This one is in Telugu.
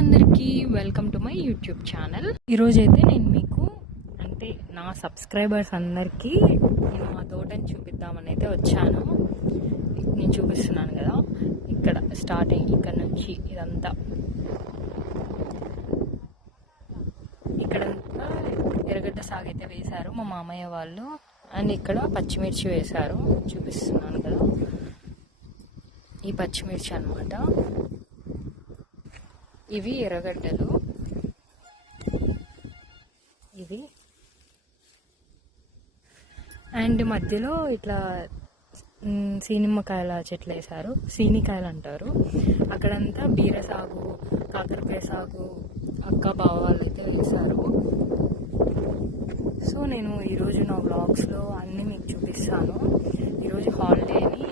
అందరికీ welcome to my YouTube channel. ఈరోజైతే నేను మీకు అంటే నా సబ్స్క్రైబర్స్ అందరికీ నేను మా తోటని చూపిద్దామని అయితే వచ్చాను. నేను చూపిస్తున్నాను కదా, ఇక్కడ స్టార్టింగ్ ఇక్కడ నుంచి ఇదంతా ఇక్కడంతా ఎర్రగడ్డ సాగైతే వేశారు మా మామయ్య వాళ్ళు. అండ్ ఇక్కడ పచ్చిమిర్చి వేశారు, చూపిస్తున్నాను కదా, ఈ పచ్చిమిర్చి అన్నమాట. ఇవి ఎర్రగడ్డలు, ఇవి. అండ్ మధ్యలో ఇట్లా సీనిమ్మకాయల చెట్లు వేశారు, సీనికాయలు అంటారు. అక్కడంతా బీర సాగు, కాకరకాయ సాగు అక్క బావ వాళ్ళు అయితే వేశారు. సో నేను ఈరోజు నా వ్లాగ్స్లో అన్నీ మీకు చూపిస్తాను. ఈరోజు హాలిడే అని